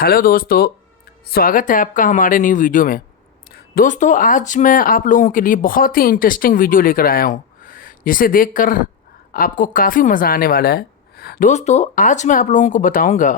Hello दोस्तों, स्वागत है आपका हमारे न्यू वीडियो में। दोस्तों, आज मैं आप लोगों के लिए बहुत ही इंटरेस्टिंग वीडियो लेकर आया हूँ, जिसे देखकर आपको काफ़ी मज़ा आने वाला है। दोस्तों, आज मैं आप लोगों को बताऊंगा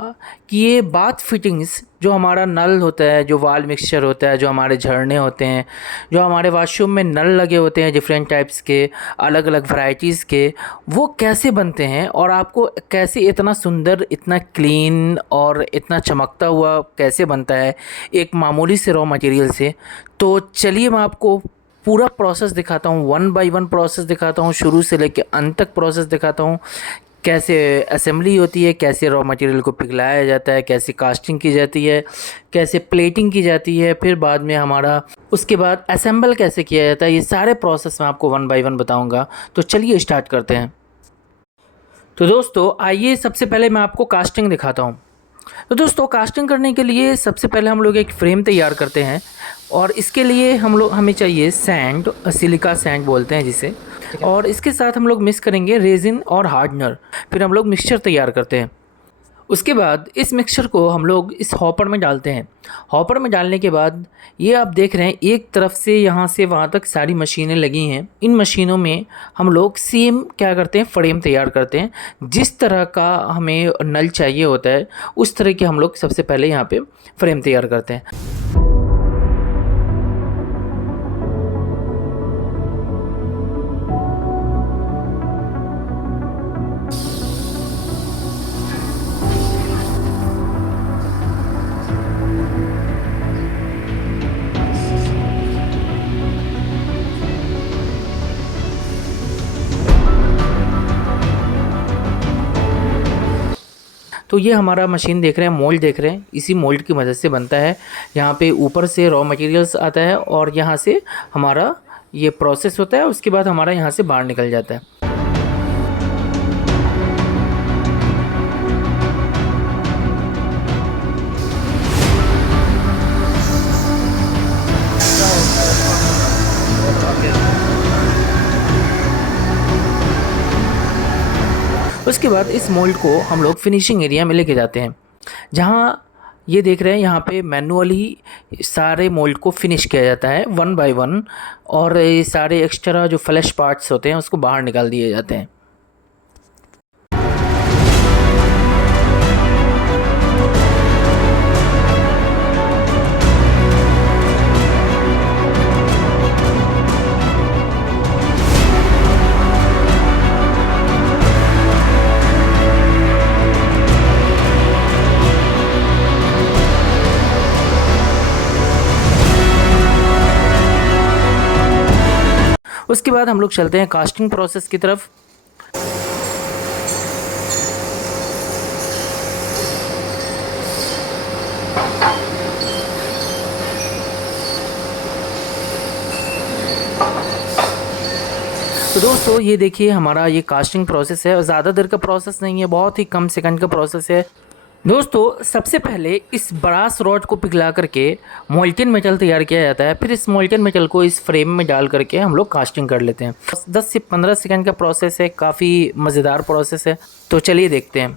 कि ये बाथ फिटिंग्स, जो हमारा नल होता है, जो वाल मिक्सचर होता है, जो हमारे झरने होते हैं, जो हमारे वॉशरूम में नल लगे होते हैं डिफरेंट टाइप्स के, अलग अलग वैरायटीज़ के, वो कैसे बनते हैं और आपको कैसे इतना सुंदर, इतना क्लीन और इतना चमकता हुआ कैसे बनता है एक मामूली से रॉ मटेरियल से। तो चलिए मैं आपको पूरा प्रोसेस दिखाता हूँ, वन बाय वन प्रोसेस दिखाता हूँ, शुरू से लेकर अंत तक प्रोसेस दिखाता हूँ। कैसे असेंबली होती है, कैसे रॉ मटेरियल को पिघलाया जाता है, कैसे कास्टिंग की जाती है, कैसे प्लेटिंग की जाती है, फिर बाद में हमारा उसके बाद असेंबल कैसे किया जाता है। ये सारे प्रोसेस मैं आपको वन बाय वन बताऊंगा। तो चलिए स्टार्ट करते हैं। तो दोस्तों आइए सबसे पहले मैं आपको कास्टिंग दिखाता हूँ। तो दोस्तों, कास्टिंग करने के लिए सबसे पहले हम लोग एक फ्रेम तैयार करते हैं और इसके लिए हमें चाहिए सैंड, सिलिका सैंड बोलते हैं जिसे, और इसके साथ हम लोग मिक्स करेंगे रेजिन और हार्डनर। फिर हम लोग मिक्सचर तैयार करते हैं। उसके बाद इस मिक्सचर को हम लोग इस हॉपर में डालते हैं। हॉपर में डालने के बाद ये आप देख रहे हैं एक तरफ से यहाँ से वहाँ तक सारी मशीनें लगी हैं। इन मशीनों में हम लोग सेम क्या करते हैं, फ्रेम तैयार करते हैं। जिस तरह का हमें नल चाहिए होता है उस तरह के हम लोग सबसे पहले यहाँ पे फ्रेम तैयार करते हैं। तो ये हमारा मशीन देख रहे हैं, मोल्ड देख रहे हैं, इसी मोल्ड की मदद से बनता है। यहाँ पे ऊपर से रॉ मटेरियल्स आता है और यहाँ से हमारा ये प्रोसेस होता है। उसके बाद हमारा यहाँ से बाहर निकल जाता है। उसके बाद इस मोल्ड को हम लोग फिनिशिंग एरिया में लेके जाते हैं, जहाँ ये देख रहे हैं यहाँ पे मैनुअली सारे मोल्ड को फिनिश किया जाता है वन बाय वन, और ये सारे एक्स्ट्रा जो फ्लैश पार्ट्स होते हैं उसको बाहर निकाल दिए जाते हैं। उसके बाद हम लोग चलते हैं कास्टिंग प्रोसेस की तरफ। तो दोस्तों ये देखिए हमारा ये कास्टिंग प्रोसेस है, और ज़्यादा देर का प्रोसेस नहीं है, बहुत ही कम सेकंड का प्रोसेस है। दोस्तों सबसे पहले इस ब्रास रॉड को पिघला करके मोल्टेन मेटल तैयार किया जाता है। फिर इस मोल्टेन मेटल को इस फ्रेम में डाल करके हम लोग कास्टिंग कर लेते हैं। 10 से 15 सेकंड का प्रोसेस है, काफ़ी मज़ेदार प्रोसेस है। तो चलिए देखते हैं।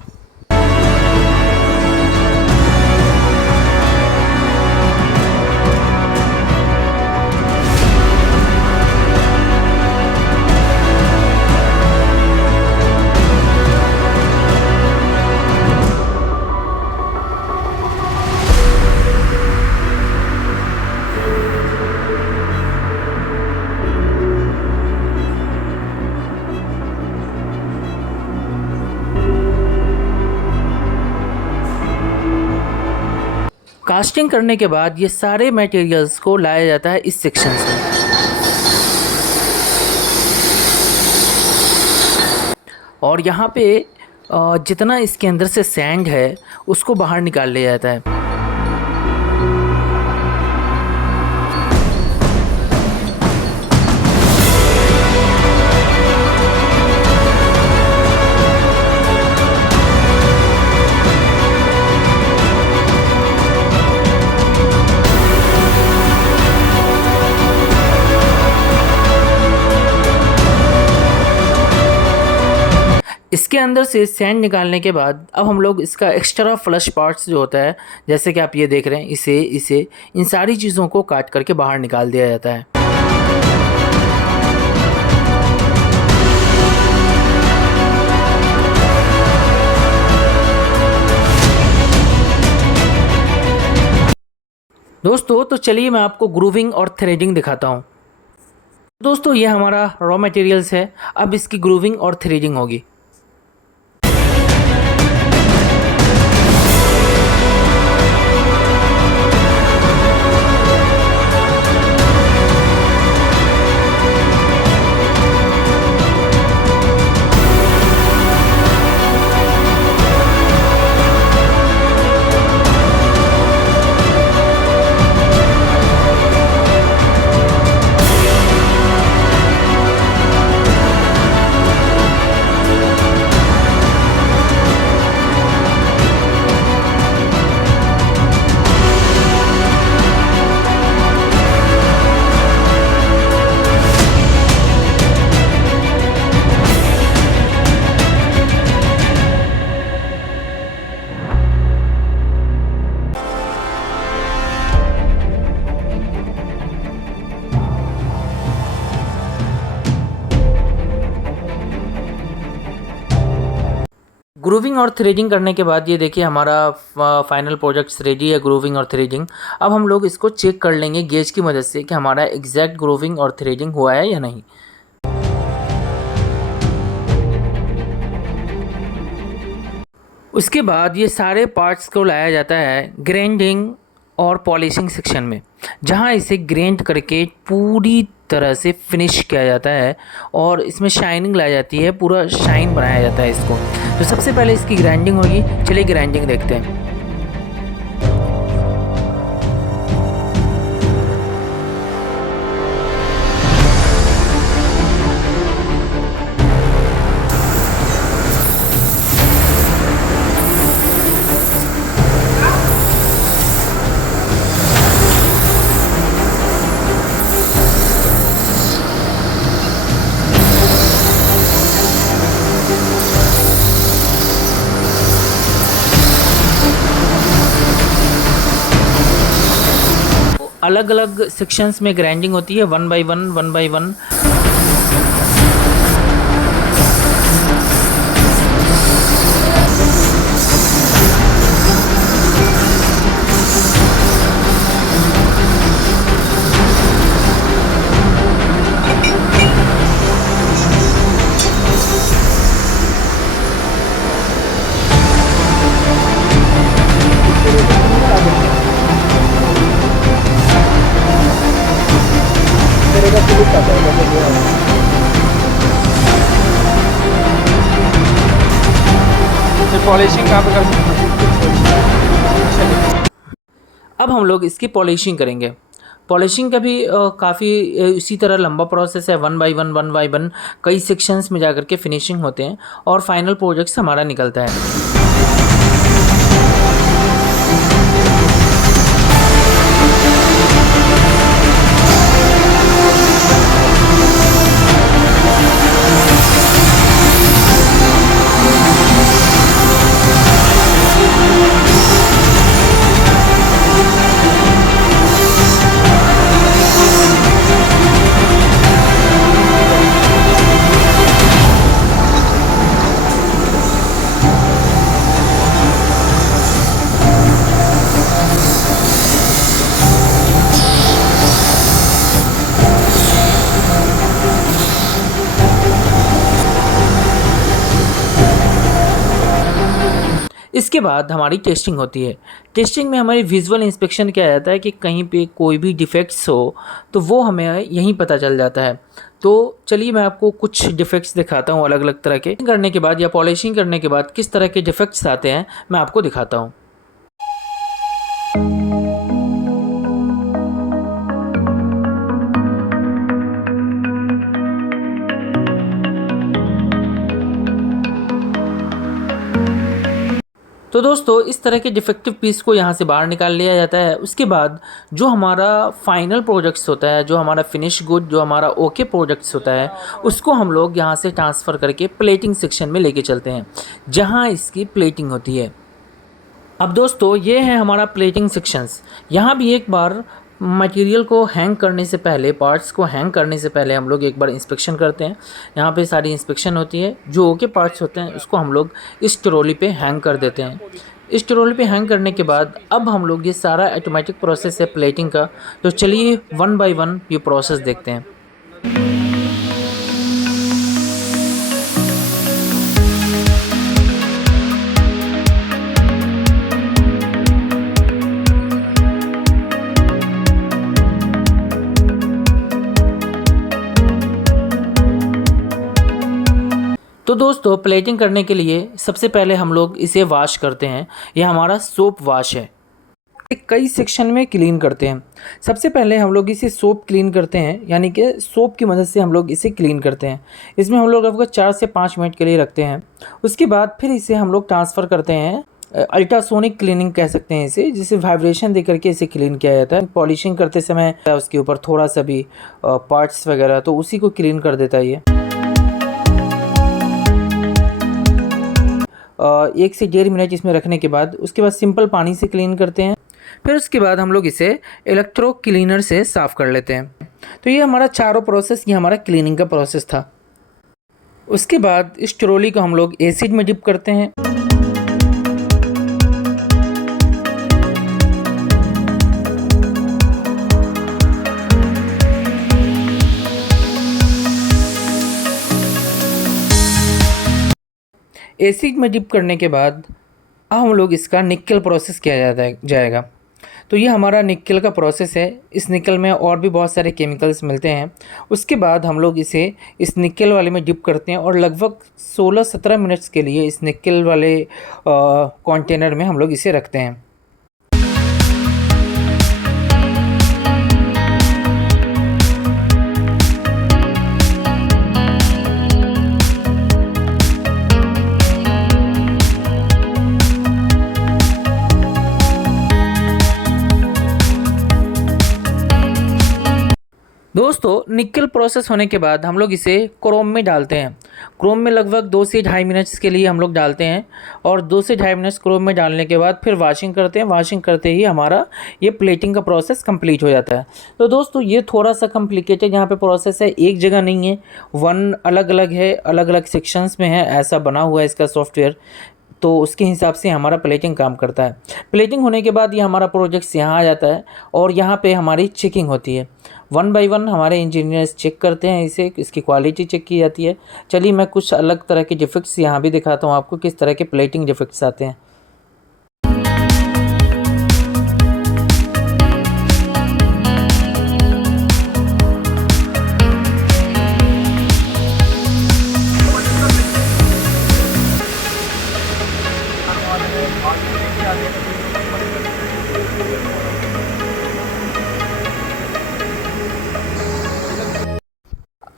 कास्टिंग करने के बाद ये सारे मटेरियल्स को लाया जाता है इस सेक्शन से, और यहाँ पे जितना इसके अंदर से सैंड है उसको बाहर निकाल लिया जाता है। इसके अंदर से सैंड निकालने के बाद अब हम लोग इसका एक्स्ट्रा फ्लश पार्ट्स जो होता है, जैसे कि आप ये देख रहे हैं, इसे इन सारी चीज़ों को काट करके बाहर निकाल दिया जाता है। दोस्तों तो चलिए मैं आपको ग्रूविंग और थ्रेडिंग दिखाता हूँ। दोस्तों ये हमारा रॉ मटेरियल्स है, अब इसकी ग्रूविंग और थ्रेडिंग होगी। ग्रूविंग और थ्रेडिंग करने के बाद ये देखिए हमारा फाइनल प्रोजेक्ट्स रेडी है, ग्रूविंग और थ्रेडिंग। अब हम लोग इसको चेक कर लेंगे गेज की मदद से कि हमारा एग्जैक्ट ग्रूविंग और थ्रेडिंग हुआ है या नहीं। उसके बाद ये सारे पार्ट्स को लाया जाता है ग्राइंडिंग और पॉलिशिंग सेक्शन में, जहाँ इसे ग्राइंड करके पूरी तरह से फिनिश किया जाता है और इसमें शाइनिंग लाई जाती है, पूरा शाइन बनाया जाता है इसको। तो सबसे पहले इसकी ग्राइंडिंग होगी, चलिए ग्राइंडिंग देखते हैं। अलग अलग सेक्शंस में ग्राइंडिंग होती है, वन बाय वन। पॉलिशिंग कहाँ पे करते हैं? अब हम लोग इसकी पॉलिशिंग करेंगे। पॉलिशिंग का भी काफ़ी इसी तरह लंबा प्रोसेस है, वन बाय वन कई सेक्शंस में जाकर के फिनिशिंग होते हैं और फाइनल प्रोजेक्ट्स हमारा निकलता है। इसके बाद हमारी टेस्टिंग होती है। टेस्टिंग में हमारी विजुअल इंस्पेक्शन किया जाता है कि कहीं पे कोई भी डिफेक्ट्स हो तो वो हमें यहीं पता चल जाता है। तो चलिए मैं आपको कुछ डिफेक्ट्स दिखाता हूँ अलग अलग तरह के। करने के बाद या पॉलिशिंग करने के बाद किस तरह के डिफेक्ट्स आते हैं मैं आपको दिखाता हूँ। तो दोस्तों इस तरह के डिफेक्टिव पीस को यहाँ से बाहर निकाल लिया जाता है। उसके बाद जो हमारा फाइनल प्रोडक्ट्स होता है, जो हमारा फिनिश गुड, जो हमारा ओके प्रोडक्ट्स होता है, उसको हम लोग यहाँ से ट्रांसफ़र करके प्लेटिंग सेक्शन में लेके चलते हैं, जहाँ इसकी प्लेटिंग होती है। अब दोस्तों ये है हमारा प्लेटिंग सेक्शंस। यहाँ भी एक बार मटेरियल को हैंग करने से पहले, पार्ट्स को हैंग करने से पहले हम लोग एक बार इंस्पेक्शन करते हैं। यहाँ पे सारी इंस्पेक्शन होती है। जो ओके पार्ट्स होते हैं उसको हम लोग इस ट्रॉली पे हैंग कर देते हैं। इस ट्रॉली पे हैंग करने के बाद अब हम लोग ये सारा ऑटोमेटिक प्रोसेस है प्लेटिंग का। तो चलिए वन बाय वन ये प्रोसेस देखते हैं। तो दोस्तों प्लेटिंग करने के लिए सबसे पहले हम लोग इसे वॉश करते हैं। यह हमारा सोप वॉश है। कई सेक्शन में क्लीन करते हैं। सबसे पहले हम लोग इसे सोप क्लीन करते हैं, यानी कि सोप की मदद से हम लोग इसे क्लीन करते हैं। इसमें हम लोग आपको 4 से 5 मिनट के लिए रखते हैं। उसके बाद फिर इसे हम लोग ट्रांसफ़र करते हैं, अल्ट्रासोनिक क्लीनिंग कह सकते हैं इसे, जिसे वाइब्रेशन दे करके इसे क्लीन किया जाता है। पॉलिशिंग करते समय उसके ऊपर थोड़ा सा भी पार्ट्स वगैरह, तो उसी को क्लीन कर देता है ये। 1 से 1.5 मिनट इसमें रखने के बाद उसके बाद सिंपल पानी से क्लीन करते हैं। फिर उसके बाद हम लोग इसे इलेक्ट्रो क्लीनर से साफ़ कर लेते हैं। तो ये हमारा चारों प्रोसेस, ये हमारा क्लीनिंग का प्रोसेस था। उसके बाद इस ट्रॉली को हम लोग एसिड में डिप करते हैं। एसिड में डिप करने के बाद अब हम लोग इसका निक्कल प्रोसेस किया जाएगा। तो ये हमारा निक्कल का प्रोसेस है। इस निक्कल में और भी बहुत सारे केमिकल्स मिलते हैं। उसके बाद हम लोग इसे इस निक्कल वाले में डिप करते हैं और लगभग 16-17 मिनट्स के लिए इस निक्कल वाले कंटेनर में हम लोग इसे रखते हैं। दोस्तों निक्कल प्रोसेस होने के बाद हम लोग इसे क्रोम में डालते हैं। क्रोम में लगभग 2 से 2.5 मिनट्स के लिए हम लोग डालते हैं और 2 से 2.5 मिनट्स क्रोम में डालने के बाद फिर वॉशिंग करते हैं। वॉशिंग करते ही हमारा ये प्लेटिंग का प्रोसेस कंप्लीट हो जाता है। तो दोस्तों ये थोड़ा सा कॉम्प्लिकेटेड यहाँ पे प्रोसेस है, एक जगह नहीं है, वन अलग अलग है, अलग अलग सेक्शंस में है, ऐसा बना हुआ है इसका सॉफ्टवेयर। तो उसके हिसाब से हमारा प्लेटिंग काम करता है। प्लेटिंग होने के बाद ये हमारा प्रोजेक्ट्स यहाँ आ जाता है और यहाँ पे हमारी चेकिंग होती है। 1 बाय 1 हमारे इंजीनियर्स चेक करते हैं इसे, इसकी क्वालिटी चेक की जाती है। चलिए मैं कुछ अलग तरह के डिफेक्ट्स यहाँ भी दिखाता हूँ आपको, किस तरह के प्लेटिंग डिफेक्ट्स आते हैं।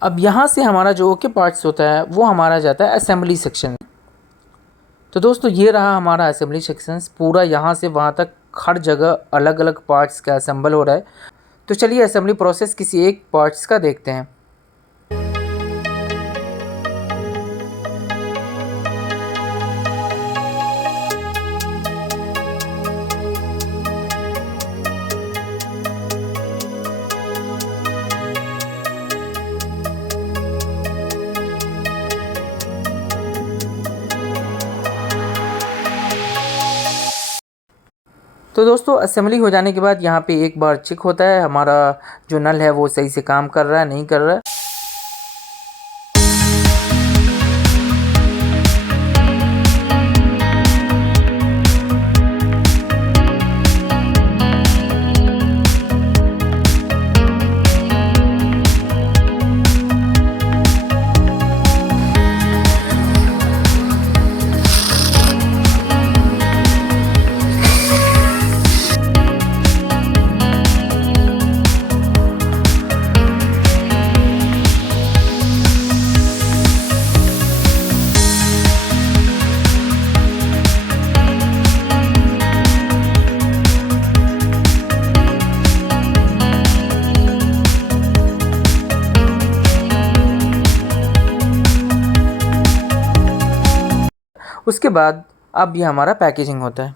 अब यहाँ से हमारा जो ओके पार्ट्स होता है वो हमारा जाता है असेंबली सेक्शन में। तो दोस्तों ये रहा हमारा असेंबली सेक्शंस, पूरा यहाँ से वहाँ तक हर जगह अलग अलग पार्ट्स का असेंबल हो रहा है। तो चलिए असेंबली प्रोसेस किसी एक पार्ट्स का देखते हैं। तो दोस्तों असेंबली हो जाने के बाद यहाँ पे एक बार चेक होता है हमारा जो नल है वो सही से काम कर रहा है नहीं कर रहा है। उसके बाद अब ये हमारा पैकेजिंग होता है।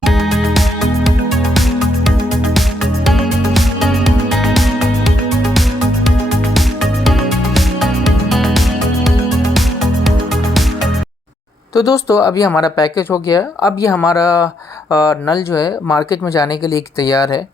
तो दोस्तों अभी हमारा पैकेज हो गया। अब ये हमारा नल जो है मार्केट में जाने के लिए तैयार है।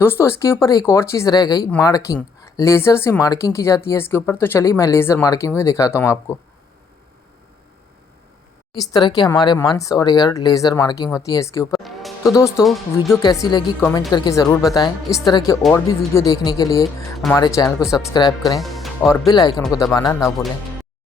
दोस्तों इसके ऊपर एक और चीज़ रह गई, मार्किंग। लेज़र से मार्किंग की जाती है इसके ऊपर। तो चलिए मैं लेज़र मार्किंग में दिखाता हूँ आपको। इस तरह के हमारे मंथ्स और ईयर लेज़र मार्किंग होती है इसके ऊपर। तो दोस्तों वीडियो कैसी लगी कमेंट करके ज़रूर बताएं। इस तरह के और भी वीडियो देखने के लिए हमारे चैनल को सब्सक्राइब करें और बेल आइकन को दबाना ना भूलें।